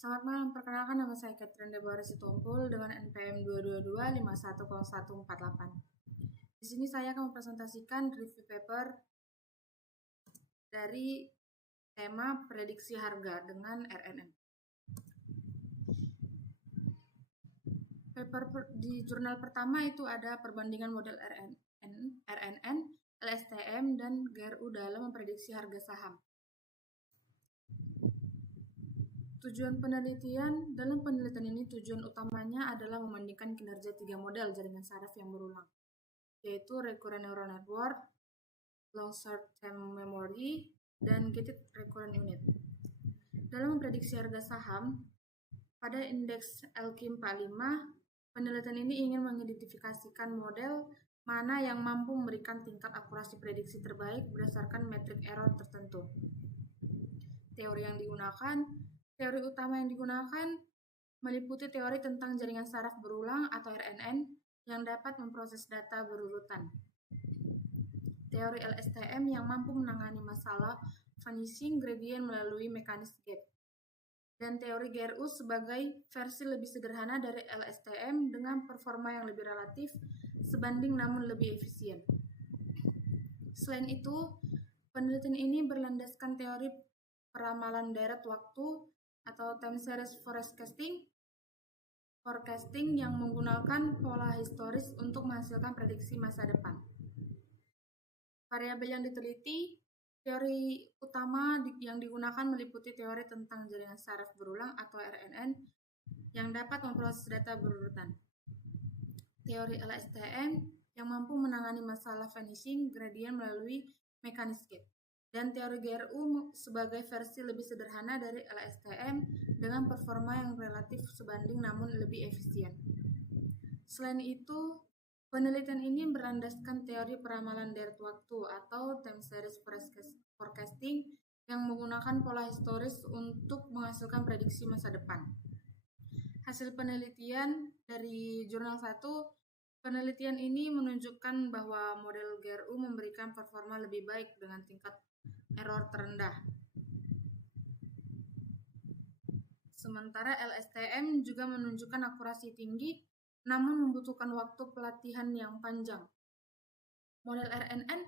Selamat malam, perkenalkan nama saya Catherine Deborah Sitompul dengan NPM 222510148. Di sini saya akan mempresentasikan review paper dari tema prediksi harga dengan RNN. Paper di jurnal pertama itu ada perbandingan model RNN, LSTM, dan GRU dalam memprediksi harga saham. Dalam penelitian ini tujuan utamanya adalah membandingkan kinerja 3 model jaringan saraf yang berulang, yaitu Recurrent Neural Network, Long Short Term Memory, dan Gated Recurrent Unit. Dalam memprediksi harga saham, pada indeks LQ45, penelitian ini ingin mengidentifikasikan model mana yang mampu memberikan tingkat akurasi prediksi terbaik berdasarkan metrik error tertentu. Teori utama yang digunakan meliputi teori tentang jaringan saraf berulang atau RNN yang dapat memproses data berurutan, teori LSTM yang mampu menangani masalah vanishing gradient melalui mekanisme gate, dan teori GRU sebagai versi lebih sederhana dari LSTM dengan performa yang lebih relatif sebanding namun lebih efisien. Selain itu, penelitian ini berlandaskan teori peramalan deret waktu atau time series forecasting yang menggunakan pola historis untuk menghasilkan prediksi masa depan. Variabel yang diteliti, teori utama yang digunakan meliputi teori tentang jaringan saraf berulang atau RNN yang dapat memproses data berurutan, teori LSTM yang mampu menangani masalah vanishing gradient melalui mekanisme gate, dan teori GRU sebagai versi lebih sederhana dari LSTM dengan performa yang relatif sebanding namun lebih efisien. Selain itu, penelitian ini berlandaskan teori peramalan deret waktu atau time series forecasting yang menggunakan pola historis untuk menghasilkan prediksi masa depan. Hasil penelitian dari jurnal 1, penelitian ini menunjukkan bahwa model GRU memberikan performa lebih baik dengan tingkat error terendah. Sementara LSTM juga menunjukkan akurasi tinggi namun membutuhkan waktu pelatihan yang panjang. Model RNN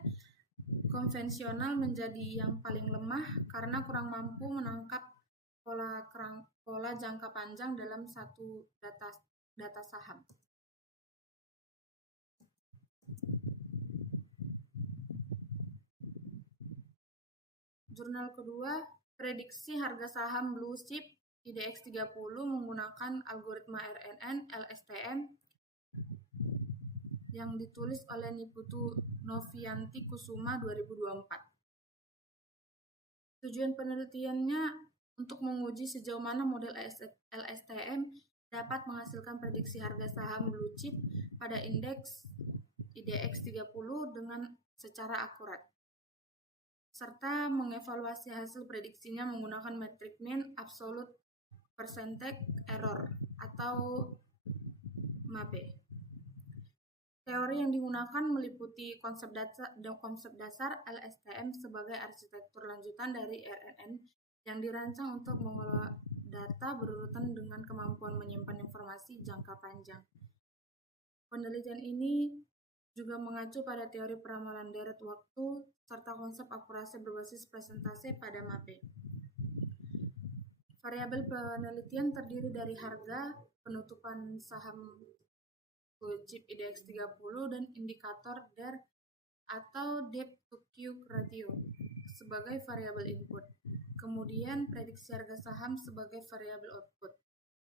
konvensional menjadi yang paling lemah karena kurang mampu menangkap pola jangka panjang dalam satu data saham. Jurnal kedua, prediksi harga saham Blue Chip IDX30 menggunakan algoritma RNN LSTM yang ditulis oleh Niputu Novianti Kusuma 2024. Tujuan penelitiannya untuk menguji sejauh mana model LSTM dapat menghasilkan prediksi harga saham Blue Chip pada indeks IDX30 dengan secara akurat, serta mengevaluasi hasil prediksinya menggunakan metrik mean absolute percentage error atau MAPE. Teori yang digunakan meliputi konsep dasar LSTM sebagai arsitektur lanjutan dari RNN yang dirancang untuk mengelola data berurutan dengan kemampuan menyimpan informasi jangka panjang. Penelitian ini juga mengacu pada teori peramalan deret waktu serta konsep akurasi berbasis presentase pada MAPE. Variabel penelitian terdiri dari harga penutupan saham Blue Chip IDX30 dan indikator DER atau Debt to Q ratio sebagai variabel input, kemudian prediksi harga saham sebagai variabel output.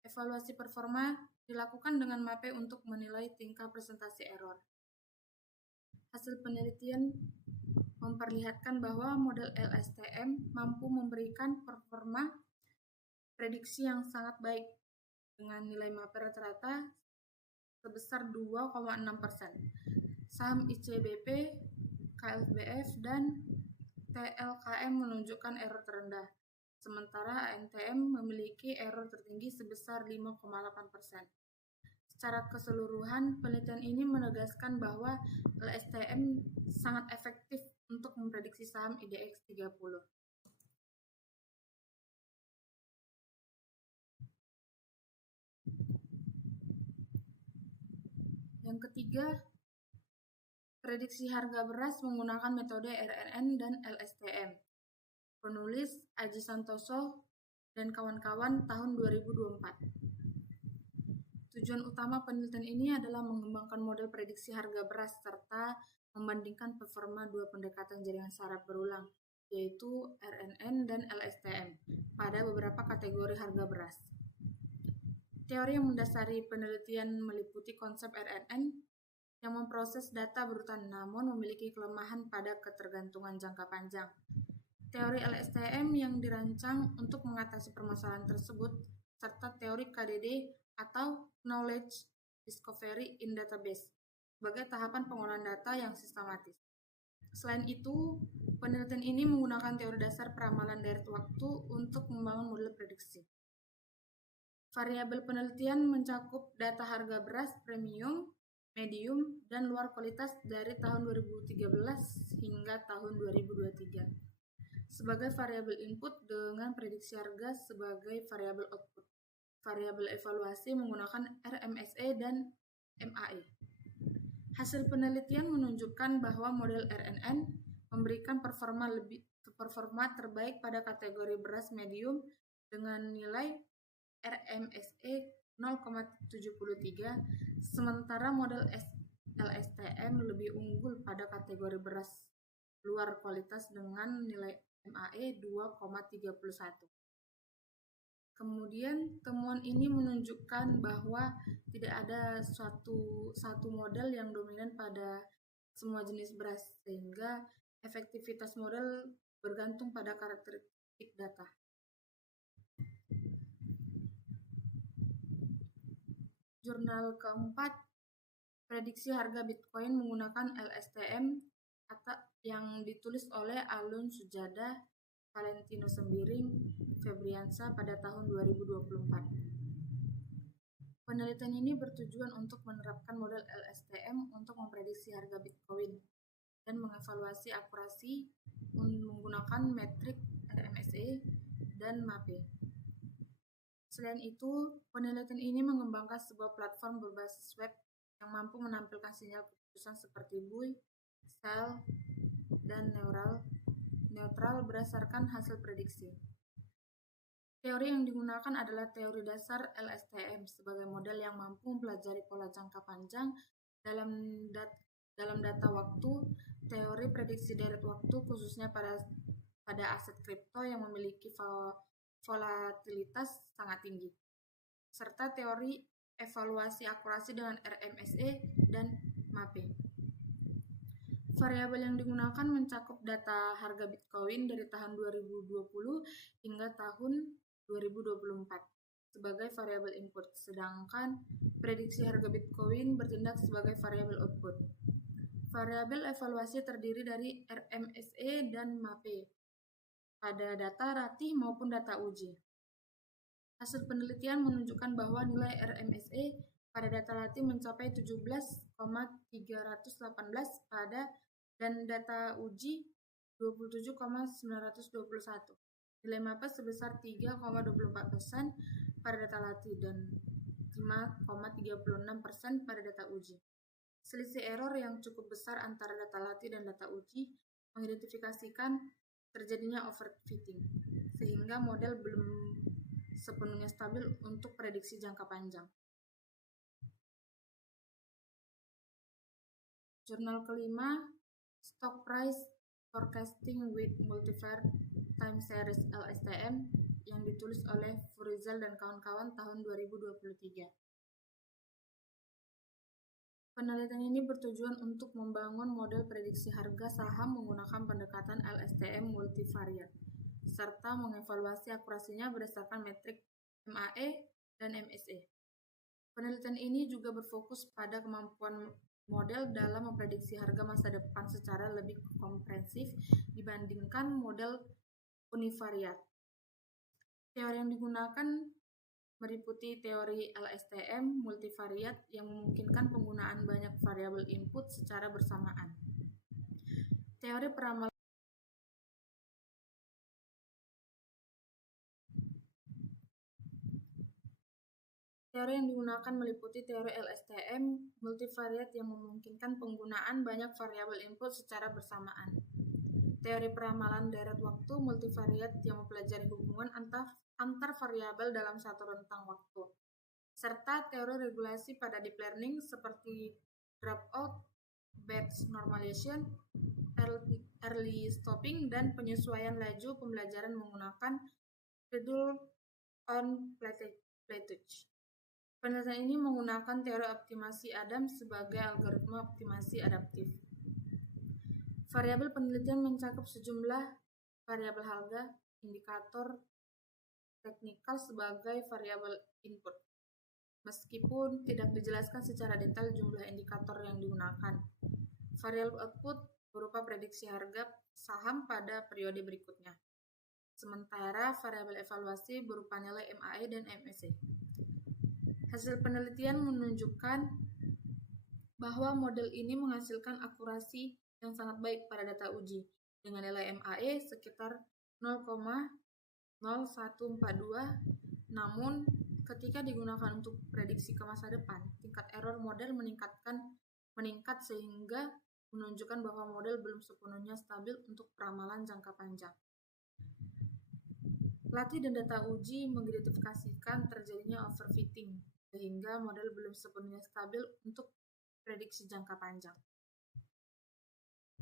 Evaluasi performa dilakukan dengan MAPE untuk menilai tingkat presentasi error. Hasil penelitian memperlihatkan bahwa model LSTM mampu memberikan performa prediksi yang sangat baik dengan nilai MAPE rata-rata sebesar 2,6%. Saham ICBP, KLBF, dan TLKM menunjukkan error terendah, sementara ANTM memiliki error tertinggi sebesar 5,8%. Secara keseluruhan, penelitian ini menegaskan bahwa LSTM sangat efektif untuk memprediksi saham IDX30. Yang ketiga, prediksi harga beras menggunakan metode RNN dan LSTM. Penulis Aji Santoso dan kawan-kawan tahun 2024. Tujuan utama penelitian ini adalah mengembangkan model prediksi harga beras serta membandingkan performa dua pendekatan jaringan saraf berulang, yaitu RNN dan LSTM, pada beberapa kategori harga beras. Teori yang mendasari penelitian meliputi konsep RNN yang memproses data berurutan namun memiliki kelemahan pada ketergantungan jangka panjang. Teori LSTM yang dirancang untuk mengatasi permasalahan tersebut, serta teori KDD atau Knowledge Discovery in Database sebagai tahapan pengolahan data yang sistematis. Selain itu, penelitian ini menggunakan teori dasar peramalan deret waktu untuk membangun model prediksi. Variabel penelitian mencakup data harga beras premium, medium, dan luar kualitas dari tahun 2013 hingga tahun 2023 sebagai variabel input dengan prediksi harga sebagai variabel output. Variabel evaluasi menggunakan RMSE dan MAE. Hasil penelitian menunjukkan bahwa model RNN memberikan performa terbaik pada kategori beras medium dengan nilai RMSE 0,73, sementara model LSTM lebih unggul pada kategori beras luar kualitas dengan nilai MAE 2,31. Kemudian temuan ini menunjukkan bahwa tidak ada satu model yang dominan pada semua jenis beras, sehingga efektivitas model bergantung pada karakteristik data. Jurnal keempat, prediksi harga Bitcoin menggunakan LSTM atau yang ditulis oleh Alun Sujada, Valentino Sembiring, Febriansa pada tahun 2024. Penelitian ini bertujuan untuk menerapkan model LSTM untuk memprediksi harga Bitcoin dan mengevaluasi akurasi menggunakan metrik RMSE dan MAPE. Selain itu, penelitian ini mengembangkan sebuah platform berbasis web yang mampu menampilkan sinyal keputusan seperti buy, sell, dan neutral berdasarkan hasil prediksi. Teori yang digunakan adalah teori dasar LSTM sebagai model yang mampu mempelajari pola jangka panjang dalam data waktu, teori prediksi deret waktu khususnya pada aset kripto yang memiliki volatilitas sangat tinggi, serta teori evaluasi akurasi dengan RMSE dan MAPE. Variabel yang digunakan mencakup data harga Bitcoin dari tahun 2020 hingga tahun 2024 sebagai variabel input, sedangkan prediksi harga Bitcoin bertindak sebagai variabel output. Variabel evaluasi terdiri dari RMSE dan MAPE pada data ratih maupun data uji. Hasil penelitian menunjukkan bahwa nilai RMSE pada data latih mencapai 17,318 dan data uji 27,921. Nilai MAPE sebesar 3,24% pada data latih dan 5,36% pada data uji. Selisih error yang cukup besar antara data latih dan data uji mengidentifikasikan terjadinya overfitting, sehingga model belum sepenuhnya stabil untuk prediksi jangka panjang. Jurnal kelima, Stock Price Forecasting with Multivariate Time Series LSTM yang ditulis oleh Furizal dan kawan-kawan tahun 2023. Penelitian ini bertujuan untuk membangun model prediksi harga saham menggunakan pendekatan LSTM multivariate, serta mengevaluasi akurasinya berdasarkan metrik MAE dan MSE. Penelitian ini juga berfokus pada kemampuan model dalam memprediksi harga masa depan secara lebih komprehensif dibandingkan model univariat. Teori yang digunakan meliputi teori LSTM multivariat yang memungkinkan penggunaan banyak variabel input secara bersamaan. Teori peramalan Teori yang digunakan meliputi teori LSTM multivariate yang memungkinkan penggunaan banyak variabel input secara bersamaan. Teori peramalan deret waktu multivariate yang mempelajari hubungan antar variabel dalam satu rentang waktu. Serta teori regulasi pada deep learning seperti dropout, batch normalization, early stopping, dan penyesuaian laju pembelajaran menggunakan reduce on plateauage. Penelitian ini menggunakan teori optimasi Adams sebagai algoritma optimasi adaptif. Variabel penelitian mencakup sejumlah variabel harga, indikator teknikal sebagai variabel input. Meskipun tidak dijelaskan secara detail jumlah indikator yang digunakan. Variabel output berupa prediksi harga saham pada periode berikutnya. Sementara variabel evaluasi berupa nilai MAE dan MAC. Hasil penelitian menunjukkan bahwa model ini menghasilkan akurasi yang sangat baik pada data uji, dengan nilai MAE sekitar 0,0142, namun ketika digunakan untuk prediksi ke masa depan, tingkat error model meningkat sehingga menunjukkan bahwa model belum sepenuhnya stabil untuk peramalan jangka panjang. Latih dan data uji mengidentifikasikan terjadinya overfitting, sehingga model belum sepenuhnya stabil untuk prediksi jangka panjang.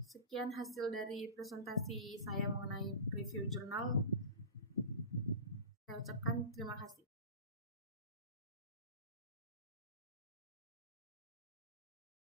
Sekian hasil dari presentasi saya mengenai review jurnal. Saya ucapkan terima kasih.